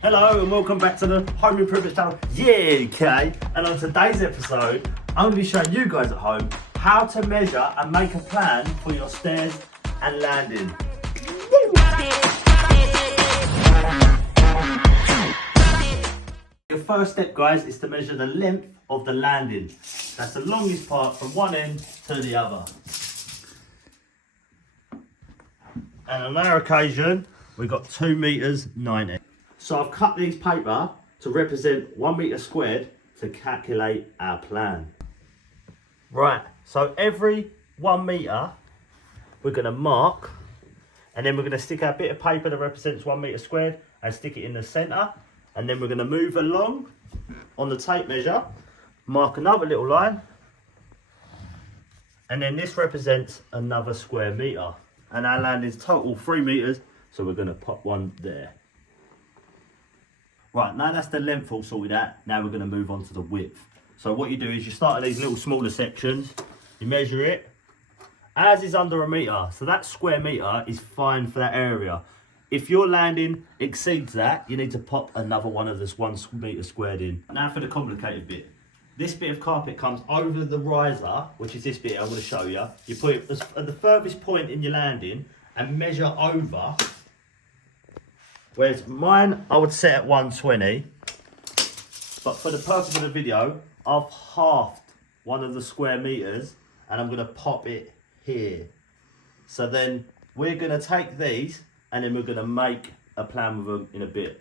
Hello and welcome back to the Home Improvement channel. Yeah, okay. And on today's episode, I'm going to be showing you guys at home how to measure and make a plan for your stairs and landing. Your first step, guys, is to measure the length of the landing. That's the longest part from one end to the other. And on our occasion, we've got 2 meters 90. So I've cut these paper to represent 1 meter squared to calculate our plan. Right, so every 1 meter, we're gonna mark, and then we're gonna stick our bit of paper that represents 1 meter squared and stick it in the center. And then we're gonna move along on the tape measure, mark another little line, and then this represents another square meter. And our landing's total 3 meters, so we're gonna pop one there. Right, now that's the length all sorted out, now we're gonna move on to the width. So what you do is you start at these little smaller sections, you measure it. Ours is under 1 meter, so that square meter is fine for that area. If your landing exceeds that, you need to pop another one of this 1 meter squared in. Now for the complicated bit. This bit of carpet comes over the riser, which is this bit I'm going to show you. You put it at the furthest point in your landing and measure over. Whereas mine, I would set at 120. But for the purpose of the video, I've halved one of the square meters and I'm going to pop it here. So then we're going to take these and then we're going to make a plan with them in a bit.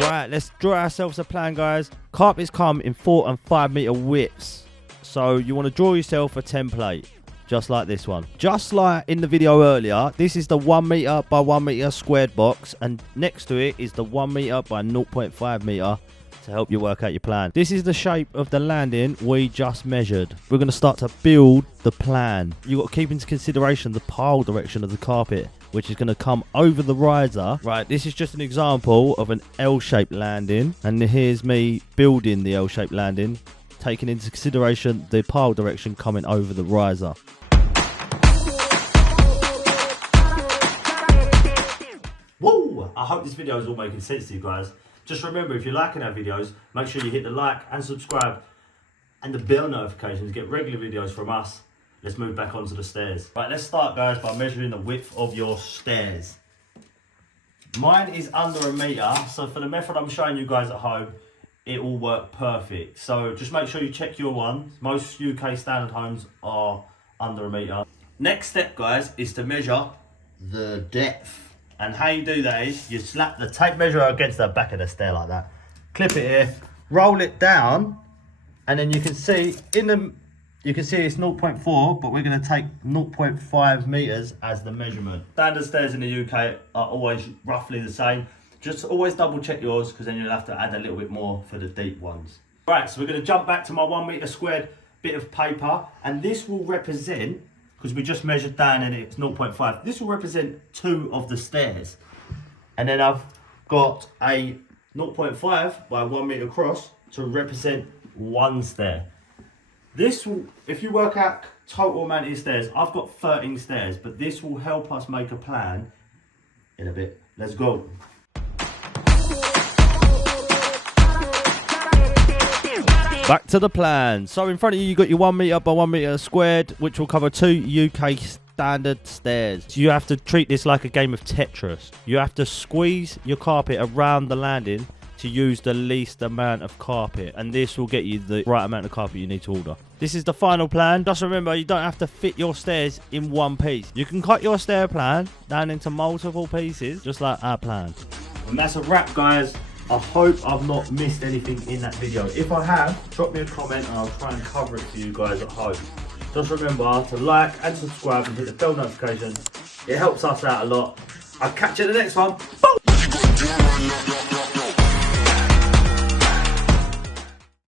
Right, let's draw ourselves a plan, guys. Carpets come in 4 and 5 meter widths. So you want to draw yourself a template, just like this one. Just like in the video earlier, this is the 1 meter by 1 meter squared box. And next to it is the 1 meter by 0.5 meter to help you work out your plan. This is the shape of the landing we just measured. We're going to start to build the plan. You've got to keep into consideration the pile direction of the carpet, which is going to come over the riser. Right, this is just an example of an L-shaped landing, and here's me building the L-shaped landing, taking into consideration the pile direction coming over the riser. Woo! I hope this video is all making sense to you guys. Just remember, if you're liking our videos, make sure you hit the like and subscribe and the bell notifications to get regular videos from us. Let's move back onto the stairs. Right, let's start, guys, by measuring the width of your stairs. Mine is under 1 meter, so for the method I'm showing you guys at home, it will work perfect. So just make sure you check your one. Most UK standard homes are under 1 meter. Next step, guys, is to measure the depth. And how you do that is you slap the tape measure against the back of the stair like that. Clip it here, roll it down, and then you can see it's 0.4, but we're going to take 0.5 meters as the measurement. Standard stairs in the UK are always roughly the same. Just always double check yours, because then you'll have to add a little bit more for the deep ones. Right, so we're going to jump back to my 1 meter squared bit of paper, and this will represent, because we just measured down and it's 0.5, this will represent 2 of the stairs. And then I've got a 0.5 by 1 meter across to represent 1 stair. This will, if you work out total amount of stairs, I've got 13 stairs, but this will help us make a plan in a bit. Let's go. Back to the plan. So in front of you, you've got your 1 meter by 1 meter squared, which will cover 2 UK standard stairs. So you have to treat this like a game of Tetris. You have to squeeze your carpet around the landing to use the least amount of carpet, and this will get you the right amount of carpet you need to order. This is the final plan. Just remember, you don't have to fit your stairs in one piece. You can cut your stair plan down into multiple pieces, just like our plan. And that's a wrap, guys. I hope I've not missed anything in that video. If I have, drop me a comment and I'll try and cover it for you guys at home. Just remember to like and subscribe and hit the bell notification. It helps us out a lot. I'll catch you in the next one. Boom!